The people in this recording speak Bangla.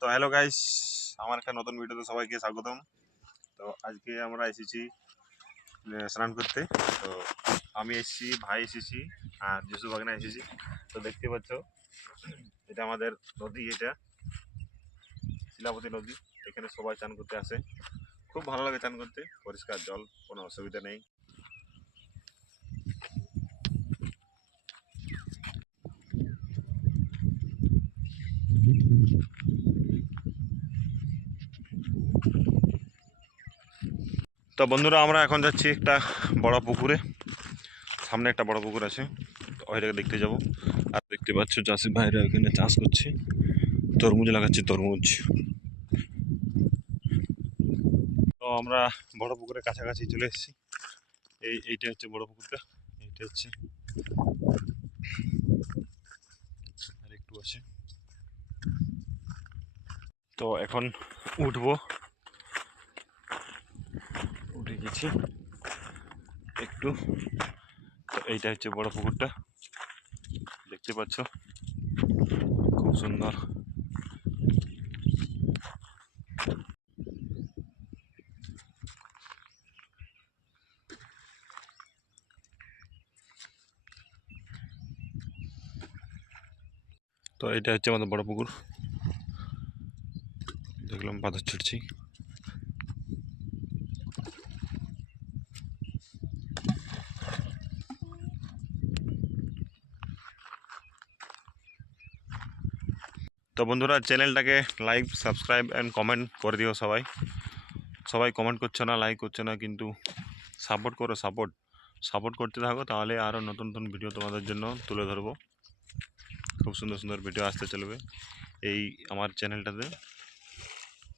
তো হ্যালো গাইস, আমার একটা নতুন ভিডিওতে সবাইকে স্বাগতম। তো আজকে আমরা এসেছি স্নান করতে। তো আমি এসেছি, ভাই এসেছি, আর যিশু বাগনা এসেছি। তো দেখতে পাচ্ছ এটা আমাদের নদী, এটা শিলাবতী নদী। এখানে সবাই চান করতে আসে, খুব ভালো লাগে চান করতে, পরিষ্কার জল, কোনো অসুবিধা নেই। তো বন্ধুরা, আমরা এখন যাচ্ছি একটা বড় পুকুরে। সামনে একটা বড় পুকুর আছে, তো ওইটাকে দেখতে যাব। আর দেখতে পাচ্ছ চাষি ভাইরা এখানে চাষ করছে, তরমুজ লাগাচ্ছে, তরমুজ। তো আমরা বড় পুকুরের কাছাকাছি চলে এসেছি। এইটা হচ্ছে বড় পুকুরটা, এইটা হচ্ছে আর একটু আছে। তো এখন উঠবো, উঠে গেছি একটু। তো এইটা হচ্ছে বড় পুকুরটা, দেখতে পাচ্ছ, খুব সুন্দর। তো এইটা হচ্ছে আমাদের বড় পুকুর, দেখলাম পাথর ছুটছি। তো বন্ধুরা, চ্যানেলটাকে লাইক, সাবস্ক্রাইব অ্যান্ড কমেন্ট করে দিও। সবাই সবাই কমেন্ট করছো না, লাইক করছো না, কিন্তু সাপোর্ট করো। সাপোর্ট করতে থাকো, তাহলে আরও নতুন নতুন ভিডিও তোমাদের জন্য তুলে ধরবো। খুব সুন্দর সুন্দর ভিডিও আসতে চলবে এই আমার চ্যানেলটাতে।